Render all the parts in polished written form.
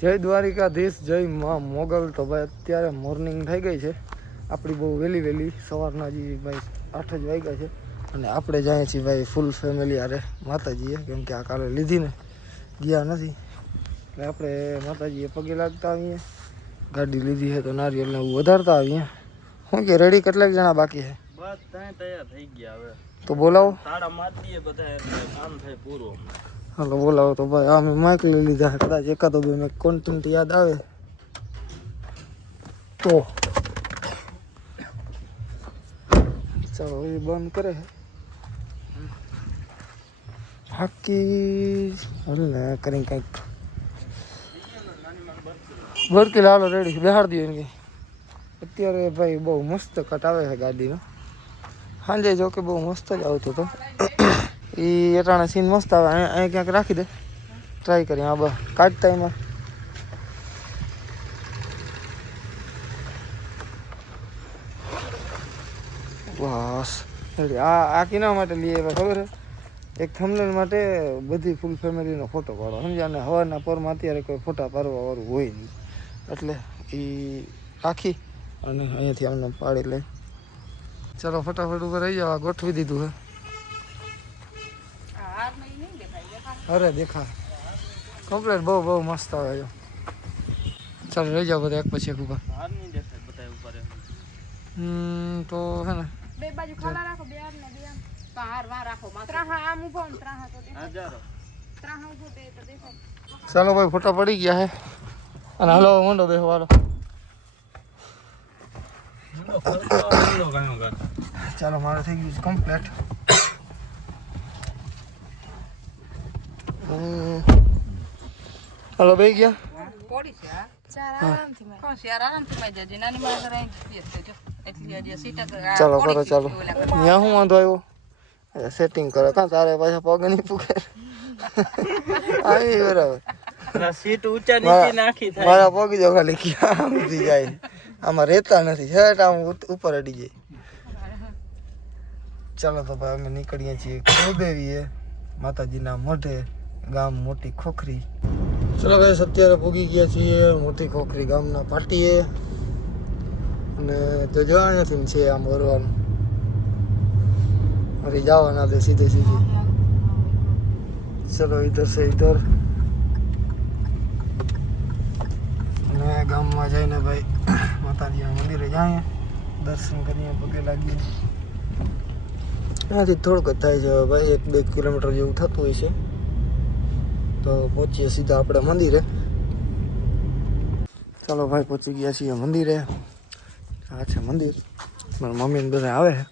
જય દ્વારિકાધીશ, જય માં મોગલ. તો ભાઈ અત્યારે મોર્નિંગ થઈ ગઈ છે આપણી, બહુ વહેલી સવારના જે ભાઈ 8 જ વાગ્યા છે. અને આપણે જઈએ છીએ ભાઈ ફૂલ ફેમિલી અરે માતાજીએ, કેમ કે આ કાલે લીધી ને ગયા નથી એટલે આપણે માતાજીએ પગે લાગતા આવીએ. ગાડી લીધી છે તો નારિયેળને એવું વધારતા આવીએ. શું કે રેડી? કેટલાક જણા બાકી છે? બસ તૈયાર થઈ ગયા. હવે તો બોલાવો, તાળા મારી દઈએ બધા એટલે કામ થાય પૂરું. હાલો બોલાવો. તો ભાઈ આ મેં માઇક લઈ લીધા, કદાચ એકાદો બે મેં કોન્ટેન્ટ યાદ આવે તો. ચાલો એ બંધ કરે હાકી હલ ને કરી કંઈક ભરતી લાલો રેડી બેહાડ દઈએ એને. અત્યારે ભાઈ બહુ મસ્ત કટ આવે છે ગાડીનો. સાંજે જો કે બહુ મસ્ત જ આવતો હતો. એ એટાણે સીન મસ્ત આવે. અહીંયા ક્યાંક રાખી દે, ટ્રાય કરીએ. હા બસ કાઢતા એમાં બસ રેડી. આ કિના માટે લઈએ ખબર છે? એક થંબનેલ માટે બધી ફૂલ ફેમિલીનો ફોટો પાડો, સમજ્યા? અને હવારના પોરમાં અત્યારે કોઈ ફોટા પાડવા વાળું હોય નહીં, એટલે એ રાખી અને અહીંયાથી અમને પાડી લે. ચાલો ફટાફટ ઉપર રહી જાવ. ગોઠવી દીધું હે. અરે દેખા કમ્પ્લેટ બહુ મસ્ત આવે છે. ચાલો રહી જાવ બધા એક પછી એક ઉપર. તો હે ને બે બાજુ ખાલા રાખો, બે આર ને બે આમ પાર વા રાખો. ત્રાહા આમ ઉભો ને ત્રાહા તો દેખાય. ત્રાહા ઉભો તે તો દેખાય. ચાલો ભાઈ ફોટા પડી ગયા હે અને હાલો મોંડો બેહવાલો. ચાલો મારે થઈ ગયું કમ્પ્લીટ. હાલો બે ગયા પોડી છે. ચાલો કરો ચાલો. ત્યાં શું વાંધો આવ્યો? સેટિંગ કરો. કાં તારે પાછા પગ નહીં પૂકે? આવી બરાબર. સીટ ઊંચા નીચે નાખી થાય. મારા પગ જો ખાલી ક્યાં ઉધી જાય. આમાં રહેતા નથી, શર્ટ આમ ઉપર અડી જાય. ચાલો તો ભાઈ અમે નીકળીએ છીએ કુળદેવીએ, માતાજીના મઢે, ગામ મોટી ખોખરી. ચલો ભાઈ અત્યારે પૂગી ગયા છીએ મોટી ખોખરી ગામના પાટીએ. અને તો જવા નથી છે આમ વરવાનું, અરે જવાના દે સીધી. ચલો ઇધર સે ઇધર. અને ગામમાં જઈને ભાઈ માતાજીના મંદિરે જઈએ, દર્શન કરીએ, પગે લાગીએ. ત્યાંથી થોડુંક જ થાય છે ભાઈ, 1-2 કિલોમીટર જેવું થતું હોય છે. તો પહોંચીએ સીધા આપણે મંદિરે. ચાલો ભાઈ પહોંચી ગયા છીએ મંદિરે. આ છે મંદિર. મારા મમ્મી ને બધા આવે છે.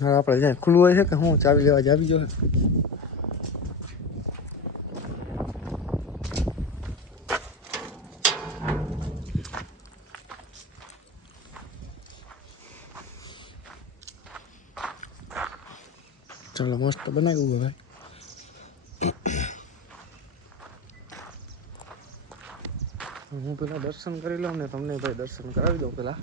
હવે આપણે જ્યાં ખુલ્લું હોય છે કે હું ચાવી લેવા જાવી જો. ચાલો મસ્ત બનાવ્યું છે ભાઈ. હું પેલા દર્શન કરી લઉં ને તમને ભાઈ દર્શન કરાવી દઉં પેલા.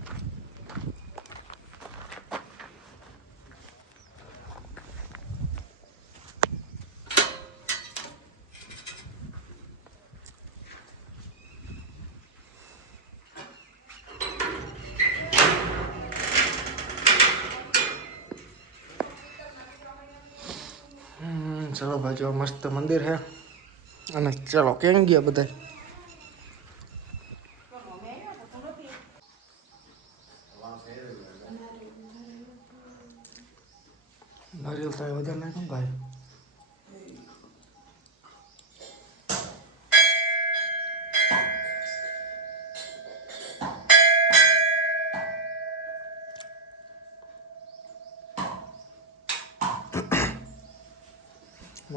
ચલો ભાઈ જો મસ્ત મંદિર છે. અને ચલો કેમ ગયા બધા? નારિયેલ તો વધારે નાખો ભાઈ.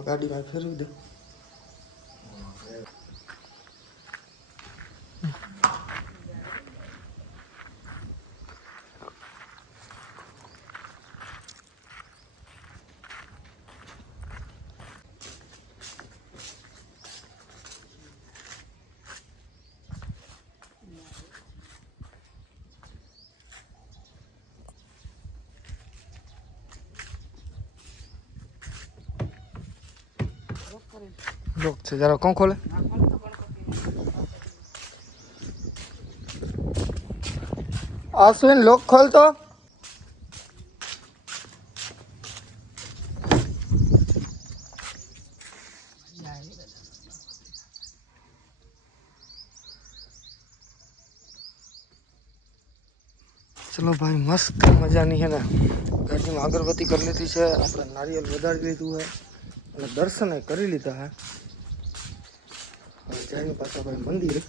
ગાડીમાં ફેરવી દે. કરી લોક છે જરા કોણ ખોલે અશ્વિન લોક ખોલ તો ચલો ભાઈ મસ્ત મજાની છે ને ગાડીમાં અગરબત્તી કરી લીધી છે આપણે નારિયેલ વધારી લીધું છે અને દર્શન કરી લીધા હે હવે જઈએ પાછા ભાઈ મંદિરે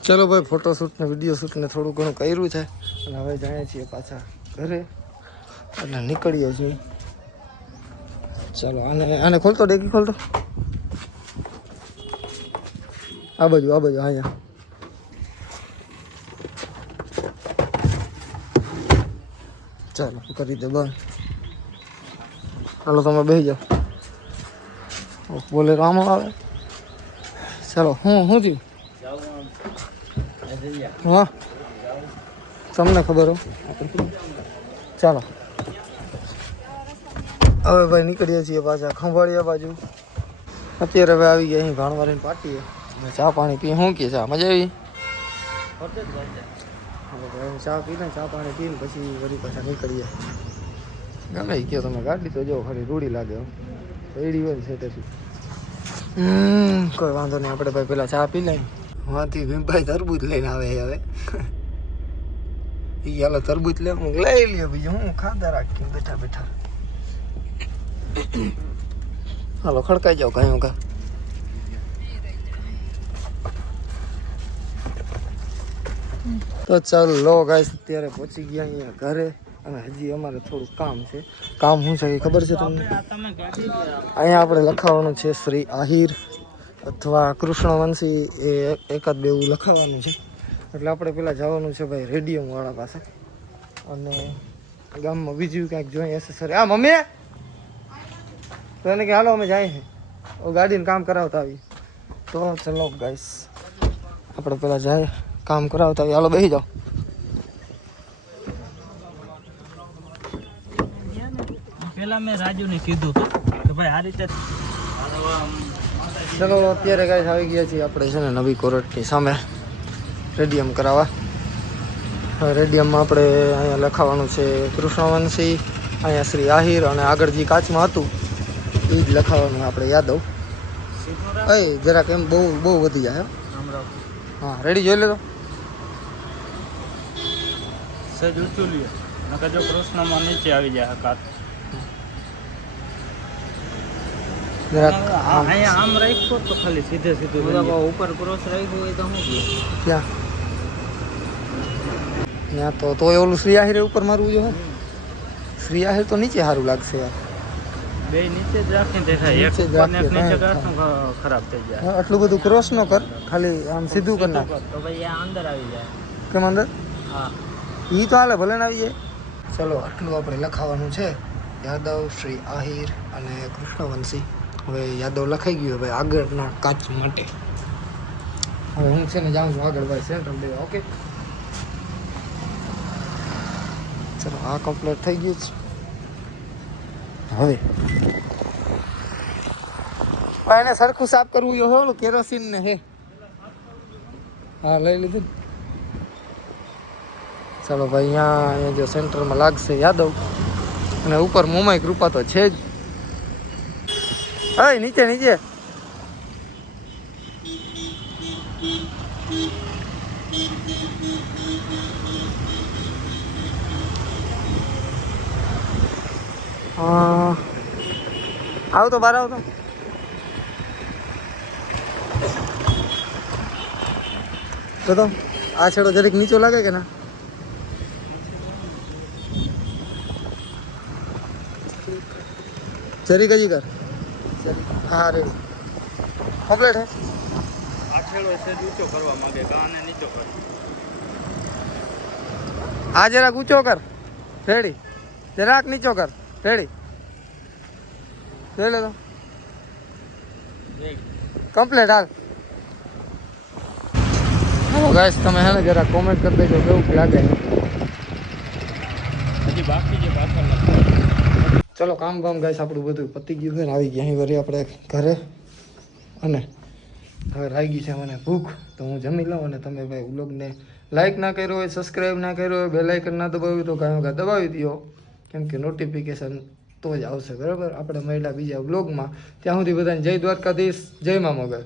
ચલો ભાઈ ફોટોશૂટ ને વિડીયો શૂટ ને થોડું ઘણું કર્યું છે અને હવે જઈએ છીએ પાછા ઘરે અને નીકળીએ છીએ ચાલો આને ખોલતો ડેકી ખોલતો આ બાજુ અહીંયા ચાલો કરી દે બંધ ચાલો તમે બેસી જાઓ બોલે આમાં આવે ચાલો શું થયું હા તમને ખબર હો ચાલો હવે ભાઈ નીકળીએ છીએ પાછા ખંભાળિયા બાજુ અત્યારે હવે આવી ગયા અહીં ભાણવારીને પાટીએ ચા પાણી પી શું કે ચા મજા આવી ચા પીને ચા પાણી પીને પછી વળી પાછા નીકળીએ ગમે કયો તમે ગાડી તો જો ખરી રૂડી લાગે એડી હોય છે તેથી કોઈ વાંધો નહીં આપણે ભાઈ પેલા ચા પી લઈએ વાંથી ભીમભાઈ તરબૂચ લઈને આવે હવે એ હાલો તરબૂચ લે હું લઈ લે બીજું હું ખાધા રાખી બેઠા બેઠા હાલો ખડકાઈ જાઓ કાંઈ કા તો ચાલો ગાઈસ અત્યારે પહોંચી ગયા અહીંયા ઘરે અને હજી અમારે થોડું કામ છે કામ શું છે એ ખબર છે તમને અહીંયા આપણે લખાવવાનું છે શ્રી આહિર અથવા કૃષ્ણવંશી એ એકાદ બે એવું લખાવવાનું છે એટલે આપણે પેલા જવાનું છે ભાઈ રેડિયમવાળા પાસે અને ગામમાં બીજું કાંઈક જોઈએ એસેસરી આ મમ્મી તો એને કે હાલો અમે જાય છે ગાડીને કામ કરાવતા આવીએ તો ચલો ગાઈસ આપણે પેલા જાય કામ કરાવતા આવીએ હાલો બેસી જાઓ પેલા મેં રાજુને કીધું હતું કે ભાઈ આ રીતે ચલો અત્યારે ગાઈસ આવી ગયા છીએ આપણે છે ને નવી કોરટની સામે રેડિયમ કરાવવા હવે રેડિયમમાં આપણે અહીંયા લખાવાનું છે કૃષ્ણવંશી અહીંયા શ્રી આહિર અને આગળ જે કાચમાં હતું એ જ લખાવાનું આપણે યાદવ એ જરાક એમ બહુ વધી જાય હા રેડી જોઈ લેતો સજ ઊંચું લ્યો નકર જો કૃષ્ણમાં નીચે આવી જાય કાચ જરાક અહીંયા આમ રાખ્યો તો ખાલી સીધે સીધું ઉપર ક્રોસ રાખ્યું હોય તો શું ક્યાં ત્યાં તો ઓલું શ્રી આહિર ઉપર મારવું જોઈએ શ્રી આહિર તો નીચે સારું લાગશે યાર બે નીચે જ રાખીને દેખાય એક ઉપર ને એક નીચે કરશું ખરાબ થઈ જાય આટલું બધું ક્રોસ ન કર ખાલી આમ સીધું કર નાખ તો ભાઈ આ અંદર આવી જાય કેમ અંદર હા ઈ તો હાલે ભલે ને આવી જાય ચલો આટલું આપણે લખાવાનું છે યાદવ શ્રી આહિર અને કૃષ્ણવંશી હવે યાદવ લખાઈ ગયું ભાઈ આગળના કાચ માટે હવે હું છે ને જાઉં છું આગળ ભાઈ સેન્ટર દેવા ઓકે ચલો આ કમ્પ્લીટ થઈ ગયું છે હવે એને સરખું સાફ કરવું એ હોલું કેરોસીન ને હે હા લઈ લીધું ચાલો ભાઈ અહીંયા જો સેન્ટરમાં લાગશે યાદવ અને ઉપર મોમાઈ કૃપા તો છે જ હા નીચે નીચે આવતો બહાર આવતો તો આ છેડો જરીક નીચો લાગે કે ના જરીક હજી કર હા રેડી કમ્પ્લીટ હે આ છેડો સેજ ઊંચો કરવા માંગે કાને નીચો કર આ જરાક ઊંચો કર રેડી જરાક નીચો કર રેડી જોઈ લે તો કમ્પ્લીટ હાલ ગાઈસ તમે હે ને જરા કોમેન્ટ કરી દેજો કેવું લાગે હજી બાકી છે પાછળ. ચલો કામ બામ ગાઈસ આપણું બધું પતી ગયું છે ને આવી ગયા અહીં વળી આપણે ઘરે. અને હવે લાગી છે મને ભૂખ, તો હું જમી લઉં. અને તમે ભાઈ વ્લોગને લાઈક ના કર્યો હોય, સબસ્ક્રાઈબ ના કર્યો હોય, બેલ આઇકન ના દબાવ્યું તો કાંઈ વખત દબાવી દો, કેમ કે નોટિફિકેશન તો જ આવશે. બરાબર, આપણે મળ્યા બીજા વ્લોગમાં. ત્યાં સુધી બધાને જય દ્વારકાધીશ, જય મા મોગલ.